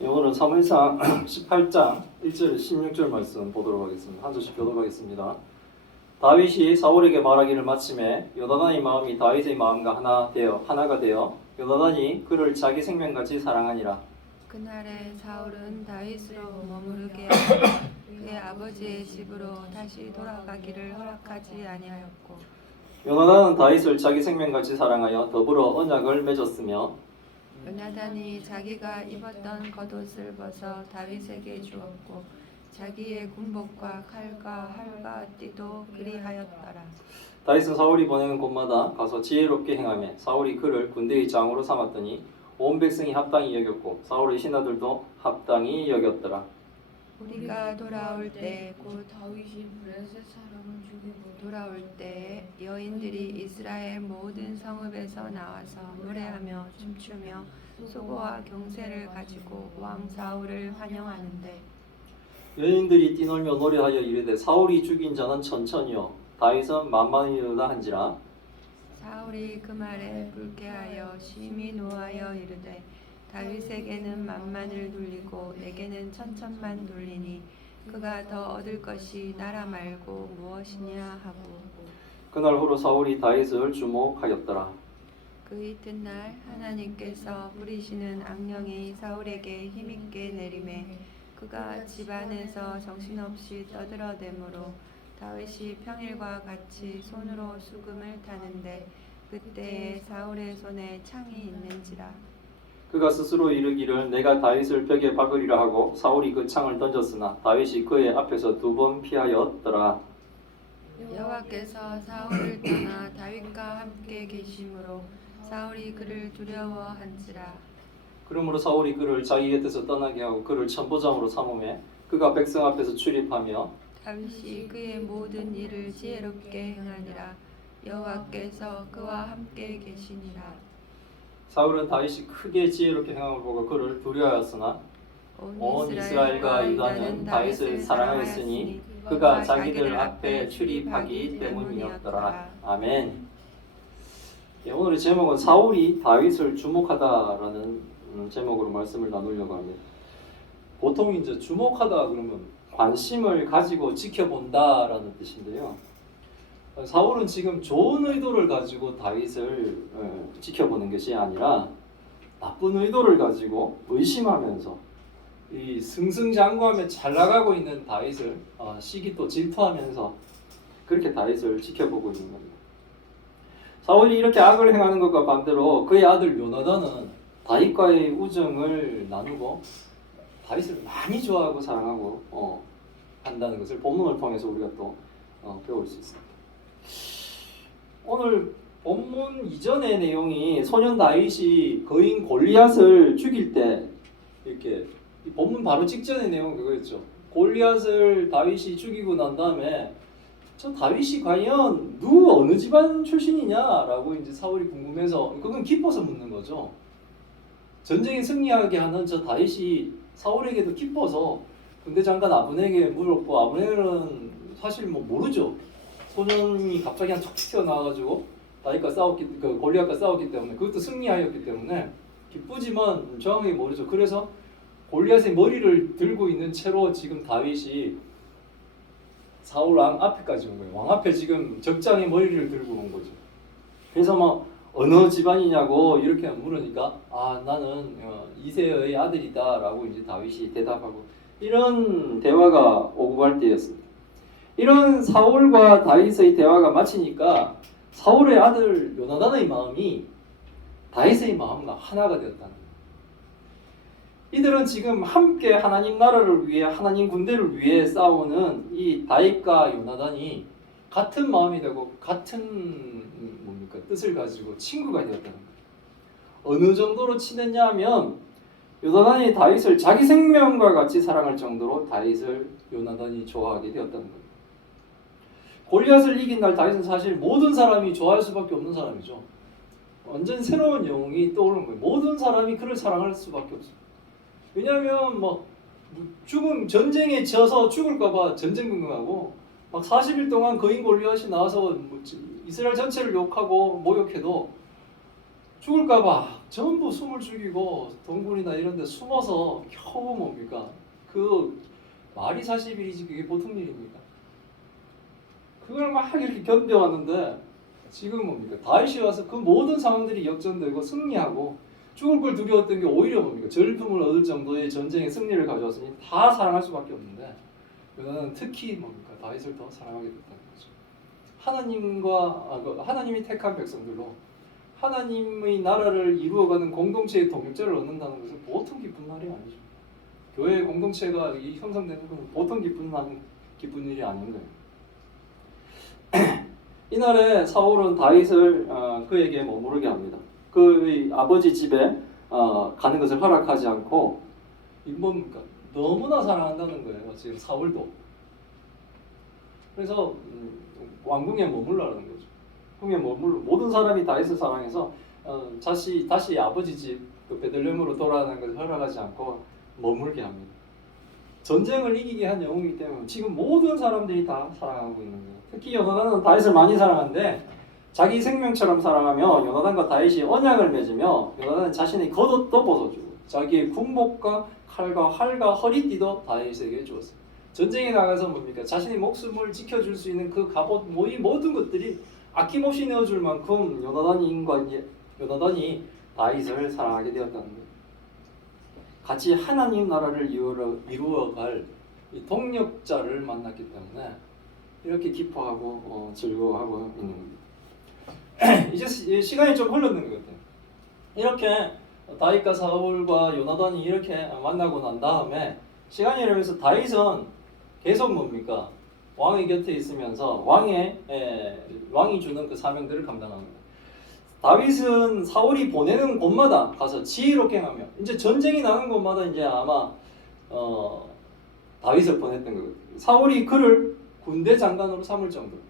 오늘은 사무엘상 18장 1절 16절 말씀 보도록 하겠습니다. 한 절씩 보도록 하겠습니다. 다윗이 사울에게 말하기를 마침에 요나단의 마음이 다윗의 마음과 하나가 되어 요나단이 그를 자기 생명같이 사랑하니라. 그날에 사울은 다윗으로 머무르게 하여 그의 아버지의 집으로 다시 돌아가기를 허락하지 아니하였고, 요나단은 다윗을 자기 생명같이 사랑하여 더불어 언약을 맺었으며, 요나단이 자기가 입었던 겉옷을 벗어 다윗에게 주었고 자기의 군복과 칼과 활과 띠도 그리하였더라. 다윗은 사울이 보내는 곳마다 가서 지혜롭게 행하며 사울이 그를 군대의 장으로 삼았더니 온 백성이 합당히 여겼고 사울의 신하들도 합당히 여겼더라. 우리가 돌아올 때 곧 다윗이 블레셋 사람을 죽이고 돌아올 때 여인들이 이스라엘 모든 성읍에서 나와서 노래하며 춤추며 수고와 경세를 가지고 왕 사울을 환영하는데, 여인들이 뛰놀며 노래하여 이르되 사울이 죽인 자는 천천히요 다윗은 만만이로다 한지라. 사울이 그 말에 불쾌하여 심히 노하여 이르되 다윗에게는 만만을 돌리고 내게는 천천만 돌리니 그가 더 얻을 것이 나라 말고 무엇이냐 하고, 그날 후로 사울이 다윗을 주목하였더라. 그 이튿날 하나님께서 부리시는 악령이 사울에게 힘있게 내림에 그가 집 안에서 정신없이 떠들어대므로 다윗이 평일과 같이 손으로 수금을 타는데 그때에 사울의 손에 창이 있는지라. 그가 스스로 이르기를 내가 다윗을 벽에 박으리라 하고 사울이 그 창을 던졌으나 다윗이 그의 앞에서 2번 피하였더라. 여호와께서 사울을 떠나 다윗과 함께 계심으로 사울이 그를 두려워한지라. 그러므로 사울이 그를 자기 곁에서 떠나게 하고 그를 천부장으로 삼으매 그가 백성 앞에서 출입하며 다윗이 그의 모든 일을 지혜롭게 행하니라. 여호와께서 그와 함께 계시니라. 사울은 다윗이 크게 지혜롭게 행함을 보고 그를 두려워하였으나 온 이스라엘과 유다는 다윗을 사랑하였으니 그가 자기들 앞에 출입하기 때문이었더라. 아멘. 오늘의 제목은 사울이 다윗을 주목하다라는 제목으로 말씀을 나누려고 합니다. 보통 이제 주목하다 그러면 관심을 가지고 지켜본다라는 뜻인데요. 사울은 지금 좋은 의도를 가지고 다윗을 지켜보는 것이 아니라 나쁜 의도를 가지고 의심하면서 이 승승장구하며 잘 나가고 있는 다윗을 시기 또 질투하면서 그렇게 다윗을 지켜보고 있는 겁니다. 사울이 이렇게 악을 행하는 것과 반대로 그의 아들 요나단은 다윗과의 우정을 나누고 다윗을 많이 좋아하고 사랑하고 한다는 것을 본문을 통해서 우리가 또 배울 수 있습니다. 오늘 본문 이전의 내용이 소년 다윗이 거인 골리앗을 죽일 때 이렇게 본문 바로 직전의 내용은 그거였죠. 골리앗을 다윗이 죽이고 난 다음에 저 다윗이 과연 어느 집안 출신이냐라고 이제 사울이 궁금해서 그건 기뻐서 묻는 거죠. 전쟁에 승리하게 하는 저 다윗이 사울에게도 기뻐서 군대 장관 아브넬에게 물었고 아브넬은 사실 모르죠. 소년이 갑자기 한 척 튀어나와가지고 다윗과 골리앗과 싸웠기 때문에 그것도 승리하였기 때문에 기쁘지만 정확하게 모르죠. 그래서 골리앗의 머리를 들고 있는 채로 지금 다윗이 사울 왕 앞에까지 온 거예요. 왕 앞에 지금 적장의 머리를 들고 온 거죠. 그래서 어느 집안이냐고 이렇게 물으니까 나는 이새의 아들이다라고 이제 다윗이 대답하고 이런 대화가 오고 갈 때였습니다. 이런 사울과 다윗의 대화가 마치니까 사울의 아들 요나단의 마음이 다윗의 마음과 하나가 되었다는 거예요. 이들은 지금 함께 하나님 나라를 위해 하나님 군대를 위해 싸우는 이 다윗과 요나단이 같은 마음이 되고 같은 뜻을 가지고 친구가 되었다는 거예요. 어느 정도로 친했냐 하면 요나단이 다윗을 자기 생명과 같이 사랑할 정도로 다윗을 요나단이 좋아하게 되었다는 거예요. 골리앗을 이긴 날 다윗은 사실 모든 사람이 좋아할 수밖에 없는 사람이죠. 완전 새로운 영웅이 떠오르는 거예요. 모든 사람이 그를 사랑할 수밖에 없어요. 왜냐하면 전쟁에 져서 죽을까봐 전쟁긍긍하고 40일 동안 거인 골리앗이 나와서 이스라엘 전체를 욕하고 모욕해도 죽을까봐 전부 숨을 죽이고 동굴이나 이런 데 숨어서 겨우 뭡니까? 그 말이 40일이지 그게 보통 일입니까? 그걸 막 이렇게 견뎌왔는데 지금 뭡니까? 다윗이 와서 그 모든 상황들이 역전되고 승리하고 죽을 걸 두려웠던 게 오히려 뭡니까? 절품을 얻을 정도의 전쟁의 승리를 가져왔으니 다 사랑할 수밖에 없는데 그는 특히 뭡니까? 다윗을 더 사랑하게 됐다는 거죠. 하나님이 택한 백성들로 하나님의 나라를 이루어가는 공동체의 동역자를 얻는다는 것은 보통 기쁜 날이 아니죠. 교회 공동체가 형성되는 것은 보통 기쁜 일이 아닌 거예요. 이날에 사울은 다윗을 그에게 머무르게 합니다. 그의 아버지 집에 가는 것을 허락하지 않고 뭡니까? 너무나 사랑한다는 거예요. 지금 사울도. 그래서 왕궁에 머물라는 거죠. 궁에 모든 사람이 다윗을 사랑해서 다시 아버지 집 베들레헴으로 돌아가는 것을 허락하지 않고 머물게 합니다. 전쟁을 이기게 한 영웅이기 때문에 지금 모든 사람들이 다 사랑하고 있는 거예요. 특히 요나단은 다윗을 많이 사랑하는데 자기 생명처럼 사랑하며 요나단과 다윗이 언약을 맺으며 요나단은 자신의 겉옷도 벗어주고 자기의 군복과 칼과 활과 허리띠도 다윗에게 주었어요. 전쟁에 나가서 뭡니까? 자신의 목숨을 지켜줄 수 있는 그 갑옷 이 모든 것들이 아낌없이 내어줄 만큼 요나단이 다윗을 사랑하게 되었다는 거예요. 같이 하나님 나라를 이루어갈 이 동력자를 만났기 때문에 이렇게 기뻐하고 즐거워하고 있는 겁니다. 이제 시간이 좀 흘렀는 것 같아요. 이렇게 다윗과 사울과 요나단이 이렇게 만나고 난 다음에 시간이 흐르면서 다윗은 계속 뭡니까? 왕의 곁에 있으면서 왕이 주는 그 사명들을 감당합니다. 다윗은 사울이 보내는 곳마다 가서 지혜롭게 행하며 이제 전쟁이 나는 곳마다 이제 아마 다윗을 보냈던 거거든요. 사울이 그를 군대 장관으로 삼을 정도로.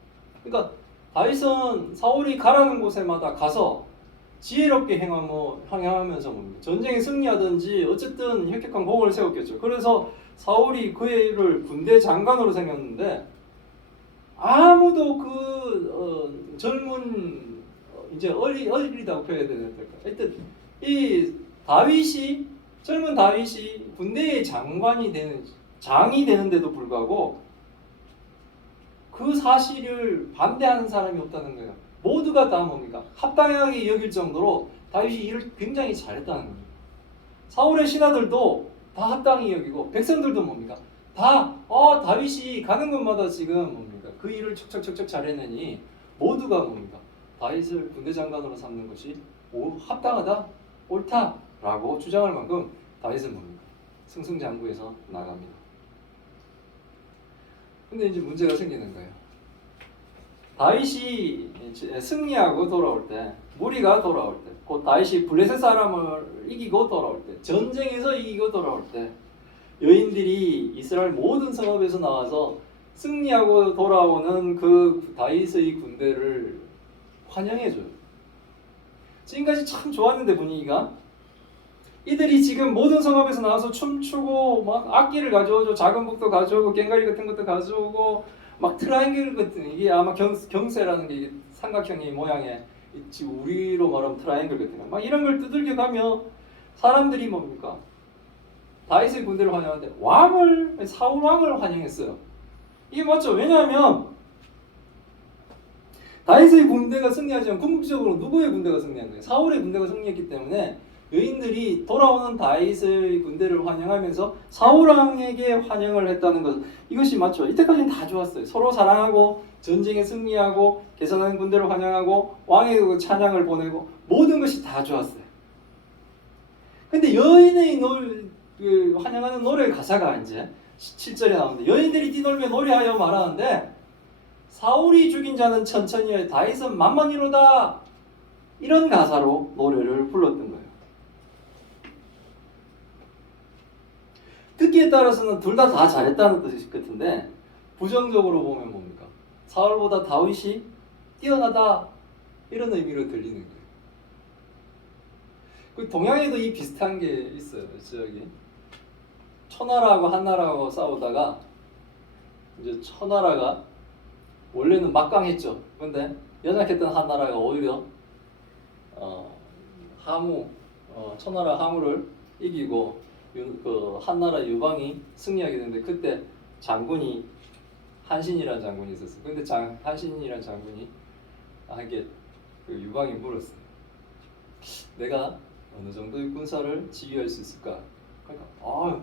그러니까 다윗은 사울이 가라는 곳에마다 가서 지혜롭게 행하면서 뭡니까? 전쟁에 승리하든지 어쨌든 혁혁한 공을 세웠겠죠. 그래서 사울이 그를 군대 장관으로 생겼는데 아무도 그 젊은 이제 어리다고 표현해야 될까? 하여튼 이 젊은 다윗이 군대의 장이 되는데도 불구하고 그 사실을 반대하는 사람이 없다는 거예요. 모두가 다 뭡니까? 합당하게 여길 정도로 다윗이 일을 굉장히 잘했다는 겁니다. 사울의 신하들도 다 합당히 여기고 백성들도 뭡니까? 다 다윗이 가는 곳마다 지금 뭡니까? 그 일을 척척척척 잘해내니 모두가 뭡니까? 다윗을 군대 장관으로 삼는 것이 합당하다, 옳다라고 주장할 만큼 다윗은 뭡니까? 승승장구해서 나갑니다. 근데 이제 문제가 생기는 거예요. 다윗이 승리하고 돌아올 때, 무리가 돌아올 때, 곧 다윗이 블레셋 사람을 이기고 돌아올 때, 전쟁에서 이기고 돌아올 때, 여인들이 이스라엘 모든 성읍에서 나와서 승리하고 돌아오는 그 다윗의 군대를 환영해줘요. 지금까지 참 좋았는데 분위기가 이들이 지금 모든 성읍에서 나와서 춤추고 막 악기를 가져오죠. 작은 북도 가져오고 꽹과리 같은 것도 가져오고 막 트라이앵글 같은 이게 아마 경세라는 게 이게 삼각형의 모양의 지금 우리로 말하면 트라이앵글 같은 거 막 이런 걸 두들겨 가며 사람들이 뭡니까? 다윗의 군대를 환영하는데 사울 왕을 환영했어요. 이게 맞죠? 왜냐하면 다윗의 군대가 승리하지만 궁극적으로 누구의 군대가 승리한 거예요? 사울의 군대가 승리했기 때문에 여인들이 돌아오는 다윗의 군대를 환영하면서 사울 왕에게 환영을 했다는 것, 이것이 맞죠? 이때까지는 다 좋았어요. 서로 사랑하고 전쟁에 승리하고 개선하는 군대를 환영하고 왕의 찬양을 보내고 모든 것이 다 좋았어요. 근데 여인의 환영하는 노래 가사가 이제 7절에 나오는데 여인들이 뛰놀며 노래하여 말하는데 사울이 죽인 자는 천천히 해 다윗은 만만히로다, 이런 가사로 노래를 불렀던 거예요. 듣기에 따라서는 둘 다 잘했다는 뜻이 같은데 부정적으로 보면 뭡니까? 사울보다 다윗이 뛰어나다, 이런 의미로 들리는 거예요. 그 동양에도 이 비슷한 게 있어요. 저기 초나라하고 한나라하고 싸우다가 이제 초나라가 원래는 막강했죠. 근데 연약했던 한나라가 오히려 항우 초나라 항우를 이기고 그 한나라 유방이 승리하게 되는데 그때 장군이 한신이라는 장군이 있었어. 근데 한신이라는 장군이 하게 그 유방이 물었어. 내가 어느 정도의 군사를 지휘할 수 있을까? 그러니까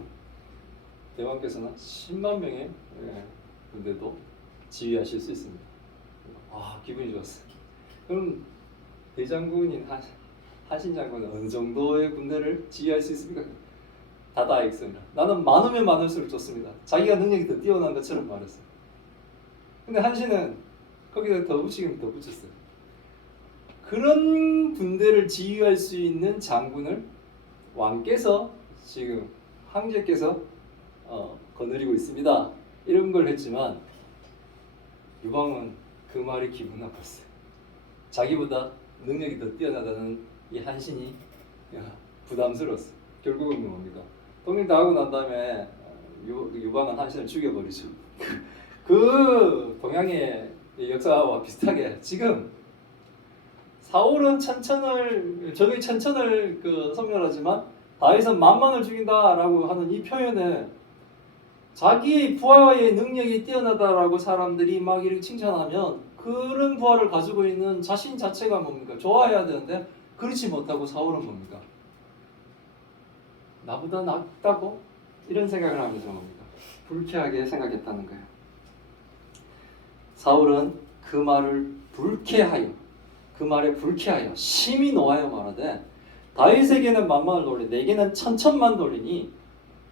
대왕께서는 10만 명의 군대도 지휘하실 수 있습니다. 기분이 좋았어. 그럼 대장군인 한신 장군은 어느 정도의 군대를 지휘할 수 있습니까? 다다 엑스입니다. 나는 많으면 많을수록 좋습니다. 자기가 능력이 더 뛰어난 것처럼 말했어. 근데 한신은 거기다 더 붙이긴 더 붙였어요. 그런 군대를 지휘할 수 있는 장군을 왕께서 지금 황제께서 거느리고 있습니다. 이런 걸 했지만 유방은 그 말이 기분 나빴어요. 자기보다 능력이 더 뛰어나다는 이 한신이 부담스러웠어. 결국은 뭡니까? 통일 다 하고 난 다음에 유방은 한신을 죽여버리죠. 그 동양의 역사와 비슷하게 지금 사울은 적의 천천을 섬멸하지만 다윗은 만만을 죽인다라고 하는 이 표현은 자기의 부하의 능력이 뛰어나다라고 사람들이 막 이렇게 칭찬하면 그런 부하를 가지고 있는 자신 자체가 뭡니까? 좋아해야 되는데 그렇지 못하고 사울은 뭡니까? 나보다 낫다고? 이런 생각을 하면서 뭡니까? 불쾌하게 생각했다는 거예요. 사울은 그 말에 불쾌하여 심히 노하여 말하되 다윗에게는 만만을 돌리 내게는 천천만 돌리니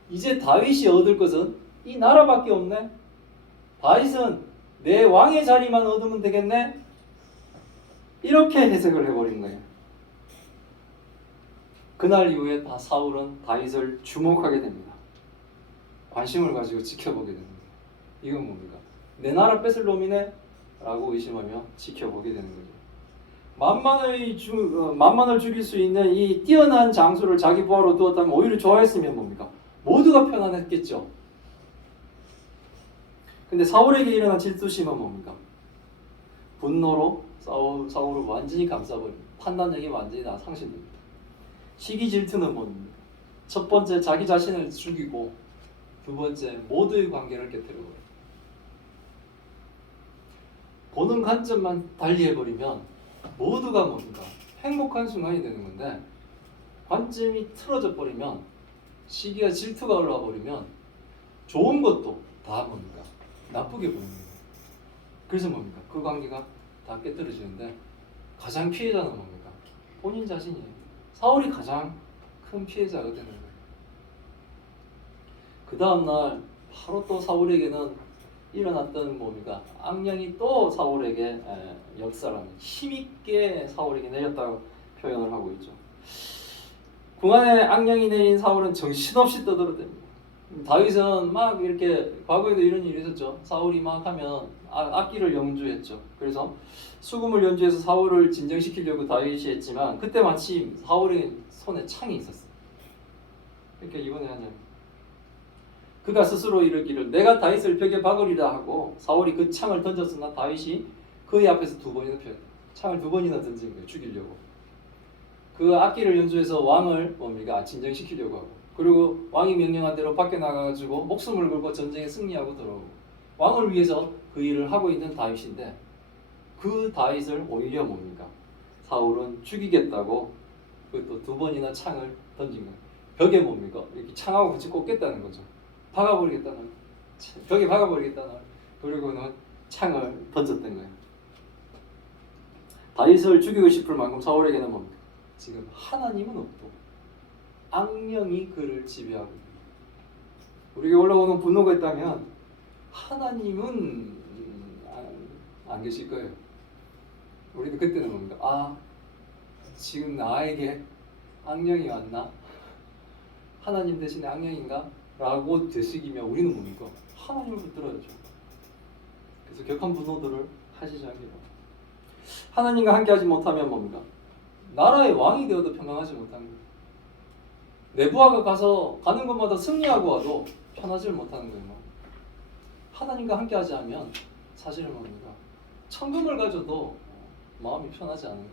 이제 다윗이 얻을 것은 이 나라밖에 없네. 다윗은 내 왕의 자리만 얻으면 되겠네. 이렇게 해석을 해버린 거예요. 그날 이후에 사울은 다윗을 주목하게 됩니다. 관심을 가지고 지켜보게 됩니다. 이건 뭡니까? 내 나라 뺏을 놈이네? 라고 의심하며 지켜보게 되는 거죠. 만만을 죽일 수 있는 이 뛰어난 장수를 자기 부하로 두었다면 오히려 좋아했으면 뭡니까? 모두가 편안했겠죠. 근데 사울에게 일어난 질투심은 뭡니까? 분노로 사울을 완전히 감싸버립니다. 판단력이 완전히 다 상실됩니다. 시기 질투는 뭡니까? 첫 번째 자기 자신을 죽이고 두 번째 모두의 관계를 깨뜨려버려요. 보는 관점만 달리해버리면 모두가 뭡니까? 행복한 순간이 되는 건데 관점이 틀어져 버리면 시기와 질투가 올라와 버리면 좋은 것도 다 뭡니까? 나쁘게 보이는 거예요. 그래서 뭡니까? 그 관계가 다 깨뜨려지는데 가장 피해자는 뭡니까? 본인 자신이에요. 사울이 가장 큰 피해자가 되는 거예요. 그 다음날 바로 또 사울에게는 일어났던 뭡니까? 악령이 또 사울에게 역사라는 힘있게 사울에게 내렸다고 표현을 하고 있죠. 궁안에 악령이 내린 사울은 정신없이 떠들어댑니다. 다윗은 막 이렇게 과거에도 이런 일이 있었죠. 사울이 막 하면 악기를 연주했죠. 그래서 수금을 연주해서 사울을 진정시키려고 다윗이 했지만 그때 마침 사울의 손에 창이 있었어요. 그러니까 이번에 하냐면 그가 스스로 이르기를 내가 다윗을 벽에 박으리라 하고 사울이 그 창을 던졌으나 다윗이 그의 앞에서 2번이나 펴였다. 창을 2번이나 던진 거예요. 죽이려고. 그 악기를 연주해서 왕을 뭡니까? 진정시키려고 하고 그리고 왕이 명령한 대로 밖에 나가가지고 목숨을 걸고 전쟁에 승리하고 들어오고 왕을 위해서 그 일을 하고 있는 다윗인데 그 다윗을 오히려 뭡니까? 사울은 죽이겠다고 그것도 2번이나 창을 던진 거예요. 벽에 뭡니까? 이렇게 창하고 같이 꽂겠다는 거죠. 박아버리겠다는 벽에 박아버리겠다는 그리고는 창을 던졌던 거예요. 다윗을 죽이고 싶을 만큼 사울에게는 뭡니까? 지금 하나님은 없고 악령이 그를 지배하고 있습니다. 우리에게 올라오는 분노가 있다면 하나님은 안 계실 거예요. 우리도 그때는 뭡니까? 지금 나에게 악령이 왔나? 하나님 대신에 악령인가? 라고 되새기면 우리는 뭡니까? 하나님을 붙들어야죠. 그래서 격한 분노들을 하시지 않기로. 하나님과 함께하지 못하면 뭡니까? 나라의 왕이 되어도 평안하지 못하는 거예요. 내부하가 가는 것마다 승리하고 와도 편하지 못하는 거예요. 하나님과 함께하지 않으면 사실은 뭡니까? 천금을 가져도 마음이 편하지 않은 거예요.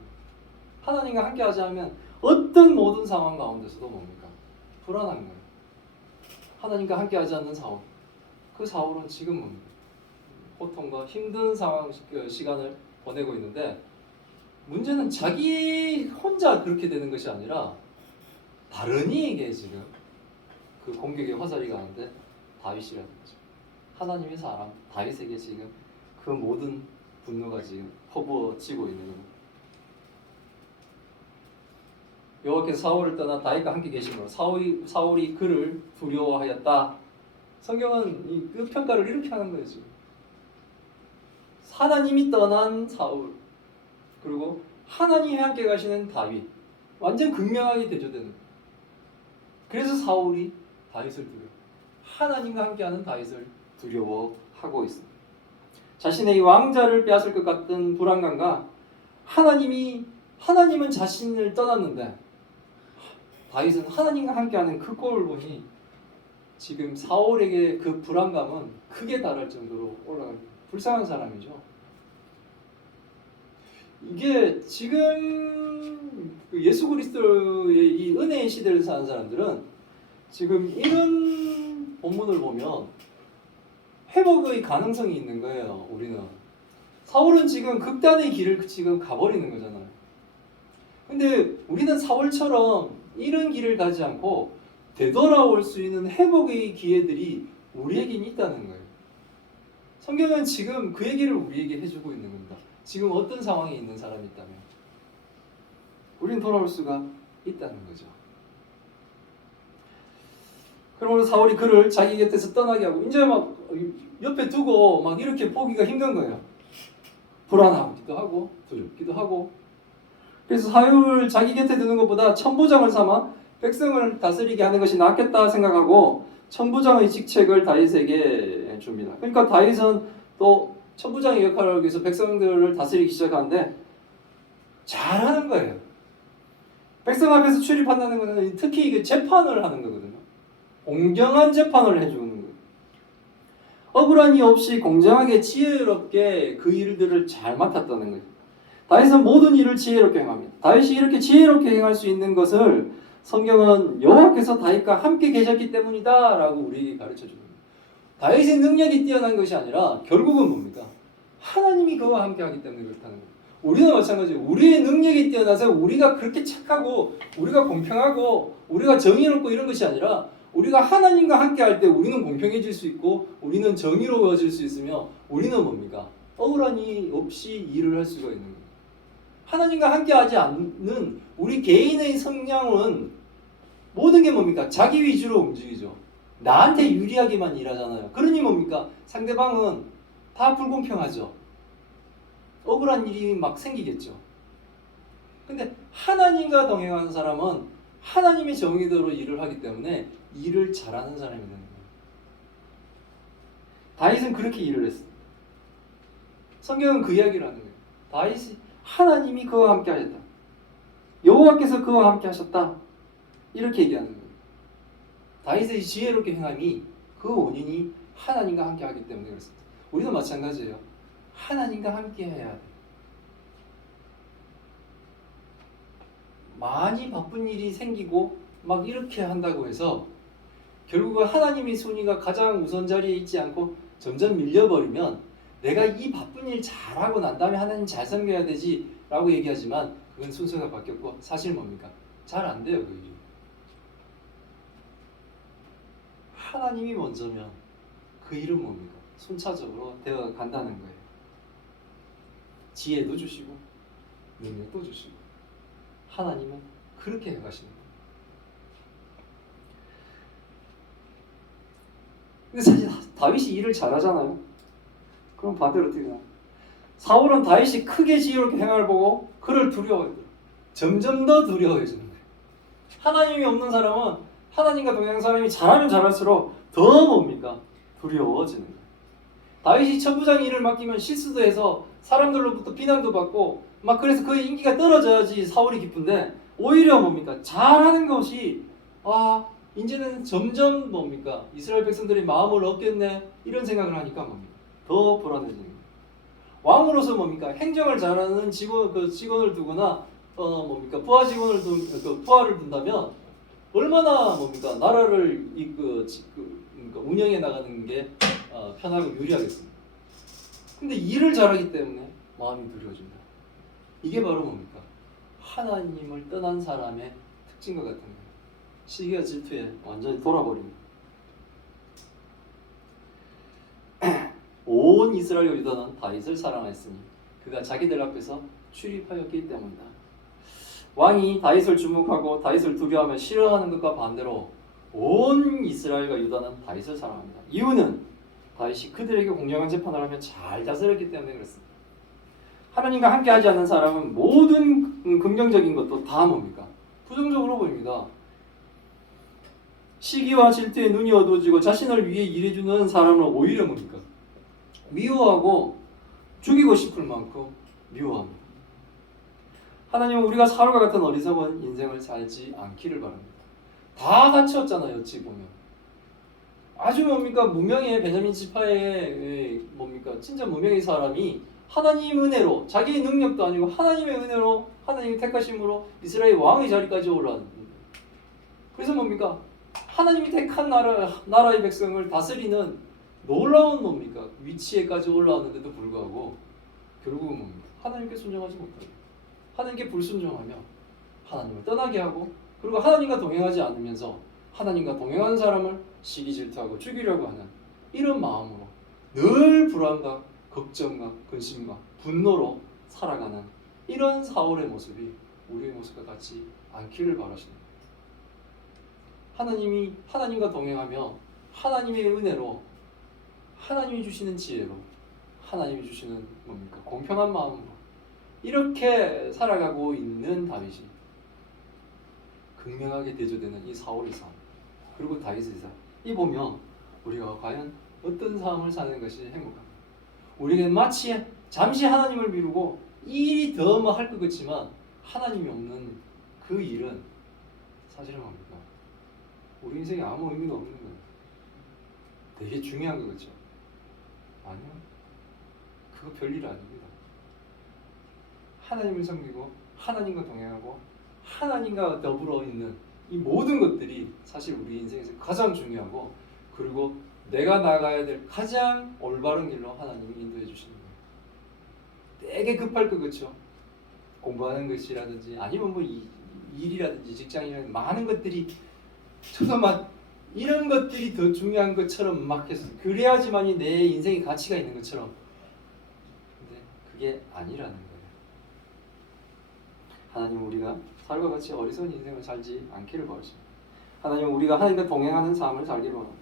하나님과 함께하지 않으면 어떤 모든 상황 가운데서도 뭡니까? 불안한 거예요. 하나님과 함께하지 않는 사울. 그 사울은 지금 뭡니까? 고통과 힘든 상황 시간을 보내고 있는데 문제는 자기 혼자 그렇게 되는 것이 아니라 다른 이에게 지금 그 공격의 화살이 가는데 다윗이라는 거죠. 하나님의 사람 다윗에게 지금 그 모든 분노가 지금 퍼부어지고 있는 겁니다. 여호와께서 사울을 떠나 다윗과 함께 계심으로 사울이 그를 두려워하였다. 성경은 이 평가를 이렇게 하는 거예요. 지금. 하나님이 떠난 사울 그리고 하나님이 함께 가시는 다윗 완전 극명하게 대조되는 거예요. 그래서 사울이 다윗을 하나님과 함께하는 다윗을 두려워하고 있습니다. 자신의 이 왕자를 빼앗을 것 같은 불안감과 하나님은 자신을 떠났는데 다윗은 하나님과 함께하는 그 꼴을 보니 지금 사울에게 그 불안감은 크게 달할 정도로 올라가는 불쌍한 사람이죠. 이게 지금 예수 그리스도의 이 은혜의 시대를 사는 사람들은 지금 이런 본문을 보면 회복의 가능성이 있는 거예요. 우리는 사울은 지금 극단의 길을 지금 가버리는 거잖아요. 근데 우리는 사울처럼 이런 길을 가지 않고 되돌아올 수 있는 회복의 기회들이 우리에겐 있다는 거예요. 성경은 지금 그 얘기를 우리에게 해주고 있는 겁니다. 지금 어떤 상황에 있는 사람이 있다면 우리는 돌아올 수가 있다는 거죠. 그러므로 사울이 그를 자기 곁에서 떠나게 하고 이제 막 옆에 두고 막 이렇게 보기가 힘든 거예요. 불안하기도 하고 두렵기도 하고. 그래서 사울을 자기 곁에 두는 것보다 천부장을 삼아 백성을 다스리게 하는 것이 낫겠다 생각하고 천부장의 직책을 다윗에게 줍니다. 그러니까 다윗은 또 천부장의 역할을 하기 위해서 백성들을 다스리기 시작하는데 잘하는 거예요. 백성 앞에서 출입한다는 것은 특히 이게 재판을 하는 거거든요. 공정한 재판을 해주는 거예요. 억울함이 없이 공정하게 지혜롭게 그 일들을 잘 맡았다는 거예요. 다윗은 모든 일을 지혜롭게 행합니다. 다윗이 이렇게 지혜롭게 행할 수 있는 것을 성경은 여호와께서 다윗과 함께 계셨기 때문이다 라고 우리에게 가르쳐 줍니다. 다윗의 능력이 뛰어난 것이 아니라 결국은 뭡니까? 하나님이 그와 함께 하기 때문에 그렇다는 거예요. 우리는 마찬가지예요. 우리의 능력이 뛰어나서 우리가 그렇게 착하고 우리가 공평하고 우리가 정의롭고 이런 것이 아니라 우리가 하나님과 함께 할 때 우리는 공평해질 수 있고 우리는 정의로워질 수 있으며 우리는 뭡니까? 억울함이 없이 일을 할 수가 있는 거예요. 하나님과 함께 하지 않는 우리 개인의 성향은 모든 게 뭡니까? 자기 위주로 움직이죠. 나한테 유리하게만 일하잖아요. 그러니 뭡니까? 상대방은 다 불공평하죠. 억울한 일이 막 생기겠죠. 근데 하나님과 동행하는 사람은 하나님의 정의대로 일을 하기 때문에 일을 잘하는 사람이 되는 거예요. 다윗은 그렇게 일을 했습니다. 성경은 그 이야기를 하는 거예요. 다윗이 하나님이 그와 함께 하셨다. 여호와께서 그와 함께 하셨다. 이렇게 얘기하는 거예요. 다윗의 지혜롭게 행함이 그 원인이 하나님과 함께 하기 때문에 그렇습니다. 우리도 마찬가지예요. 하나님과 함께 해야 돼요. 많이 바쁜 일이 생기고 막 이렇게 한다고 해서 결국은 하나님의 순위가 가장 우선 자리에 있지 않고 점점 밀려버리면 내가 이 바쁜 일 잘하고 난 다음에 하나님 잘 섬겨야 되지 라고 얘기하지만 그건 순서가 바뀌었고 사실 뭡니까? 잘 안 돼요. 그 일이. 하나님이 먼저면 그 일은 뭡니까? 순차적으로 되어 간다는 거예요. 지혜도 주시고 능력도 주시고 하나님은 그렇게 해가시는 거예요. 근데 사실 다윗이 일을 잘하잖아요. 그럼 반대로 어떻게 되나? 사울은 다윗이 크게 지혜롭게 행함을 보고 그를 두려워했더라. 점점 더 두려워해지는 거예요. 하나님이 없는 사람은 하나님과 동행하는 사람이 잘하면 잘할수록 더 뭡니까? 두려워지는 거예요. 다윗이 천부장 일을 맡기면 실수도 해서 사람들로부터 비난도 받고 막 그래서 그의 인기가 떨어져야지 사울이 기쁜데 오히려 뭡니까? 잘하는 것이 이제는 점점 뭡니까? 이스라엘 백성들이 마음을 얻겠네 이런 생각을 하니까 뭡니까? 더 불안해지는 거예요. 왕으로서 뭡니까? 행정을 잘하는 직원을 두거나 뭡니까 부하 직원을 부하를 둔다면 얼마나 뭡니까 나라를 그러니까 운영해 나가는 게 편하고 유리하겠습니까? 근데 일을 잘하기 때문에 마음이 두려워진다. 이게 바로 뭡니까? 하나님을 떠난 사람의 특징과 같은 거예요. 시기와 질투에 완전히 돌아버립니다. 온 이스라엘 유다는 다윗을 사랑하였으니 그가 자기들 앞에서 출입하였기 때문이다. 왕이 다윗을 주목하고 다윗을 두려워하며 싫어하는 것과 반대로 온 이스라엘과 유다는 다윗을 사랑합니다. 이유는 다윗이 그들에게 공정한 재판을 하며 잘 다스렸기 때문에 그렇습니다. 하나님과 함께하지 않는 사람은 모든 긍정적인 것도 다 뭡니까? 부정적으로 보입니다. 시기와 질투에 눈이 어두워지고 자신을 위해 일해주는 사람은 오히려 뭡니까? 미워하고 죽이고 싶을 만큼 미워합니다. 하나님은 우리가 사울과 같은 어리석은 인생을 살지 않기를 바랍니다. 다 갖췄잖아요. 어찌 보면 아주 뭡니까 무명의 베냐민 지파의 뭡니까 진짜 무명의 사람이 하나님 은혜로 자기의 능력도 아니고 하나님의 은혜로 하나님의 택하심으로 이스라엘 왕의 자리까지 올라왔는데 그래서 뭡니까 하나님이 택한 나라의 백성을 다스리는 놀라운 뭡니까 위치에까지 올라왔는데도 불구하고 결국은 뭡니까 하나님께 순종하지 못하고 하나님께 불순종하며 하나님을 떠나게 하고 그리고 하나님과 동행하지 않으면서 하나님과 동행하는 사람을 시기 질투하고 죽이려고 하는 이런 마음으로 늘 불안과 걱정과 근심과 분노로 살아가는 이런 사울의 모습이 우리의 모습과 같지 않기를 바라십니다. 하나님이 하나님과 동행하며 하나님의 은혜로 하나님이 주시는 지혜로 하나님이 주시는 뭡니까 공평한 마음으로 이렇게 살아가고 있는 다윗이 극명하게 대조되는 이 사울의 삶 그리고 다윗의 삶 이 보면 우리가 과연 어떤 삶을 사는 것이 행복합니까? 우리는 마치 잠시 하나님을 미루고 일이 더 뭐 할 것 같지만 하나님이 없는 그 일은 사실은 뭡니까? 우리 인생에 아무 의미가 없는 거예요. 되게 중요한 거 같죠? 아니요. 그거 별일 아닙니다. 하나님을 섬기고 하나님과 동행하고 하나님과 더불어 있는 이 모든 것들이 사실 우리 인생에서 가장 중요하고 그리고 내가 나가야 될 가장 올바른 길로 하나님이 인도해 주시는 거예요. 되게 급할 것 같죠? 공부하는 것이라든지 아니면 뭐 일이라든지 직장이라든지 많은 것들이 저도 막 이런 것들이 더 중요한 것처럼 막 했어요. 그래야지만이 내 인생에 가치가 있는 것처럼 근데 그게 아니라는 거예요. 하나님은 우리가 살과 같이 어리석은 인생을 살지 않기를 바라십니다. 하나님은 우리가 하나님과 동행하는 삶을 살기를 원합니다.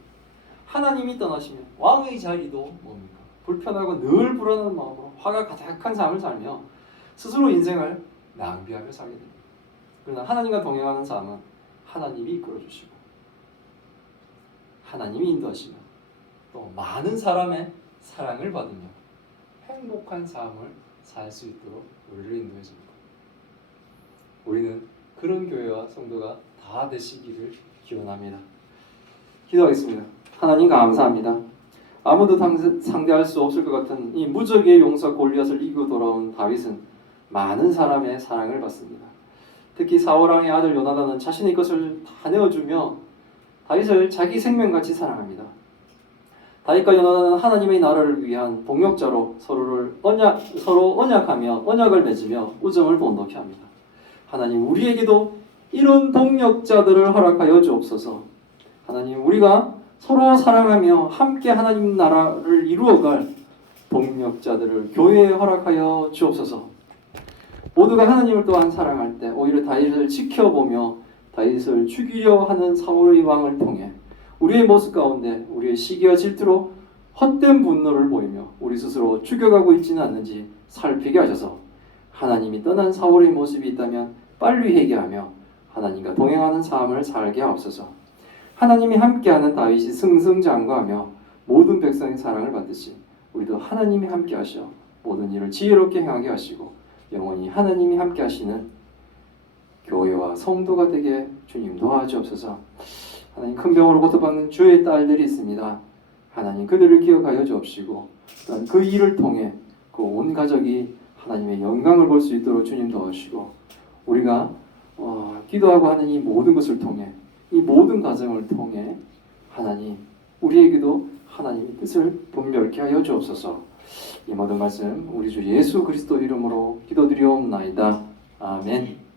하나님이 떠나시면 왕의 자리도 뭡니까? 불편하고 늘 불안한 마음으로 화가 가득한 삶을 살며 스스로 인생을 낭비하며 살게 됩니다. 그러나 하나님과 동행하는 삶은 하나님이 이끌어주시고 하나님이 인도하시며 또 많은 사람의 사랑을 받으며 행복한 삶을 살 수 있도록 우리를 인도해 줍니다. 우리는 그런 교회와 성도가 다 되시기를 기원합니다. 기도하겠습니다. 하나님 감사합니다. 아무도 상대할 수 없을 것 같은 이 무적의 용사 골리앗을 이기고 돌아온 다윗은 많은 사람의 사랑을 받습니다. 특히 사울왕의 아들 요나단은 자신의 것을 다 내어주며 다윗을 자기 생명같이 사랑합니다. 다윗과 요나단은 하나님의 나라를 위한 동역자로 서로 언약하며 언약을 맺으며 우정을 돈독히 합니다. 하나님 우리에게도 이런 동역자들을 허락하여 주옵소서. 하나님 우리가 서로 사랑하며 함께 하나님 나라를 이루어갈 동역자들을 교회에 허락하여 주옵소서. 모두가 하나님을 또한 사랑할 때 오히려 다윗을 지켜보며 다윗을 죽이려 하는 사울의 왕을 통해 우리의 모습 가운데 우리의 시기와 질투로 헛된 분노를 보이며 우리 스스로 죽여가고 있지는 않는지 살피게 하셔서 하나님이 떠난 사울의 모습이 있다면 빨리 회개하며 하나님과 동행하는 삶을 살게 하옵소서. 하나님이 함께하는 다윗이 승승장구하며 모든 백성의 사랑을 받듯이 우리도 하나님이 함께하셔 모든 일을 지혜롭게 행하게 하시고 영원히 하나님이 함께하시는 교회와 성도가 되게 주님 도와주옵소서. 하나님 큰 병으로 고통받는 주의 딸들이 있습니다. 하나님 그들을 기억하여 주옵시고 또한 그 일을 통해 그 온 가족이 하나님의 영광을 볼 수 있도록 주님 도와주시고 우리가 기도하고 하는 이 모든 것을 통해 이 모든 과정을 통해 하나님 우리에게도 하나님의 뜻을 분별케 하여 주옵소서. 이 모든 말씀 우리 주 예수 그리스도 이름으로 기도드리옵나이다. 아멘.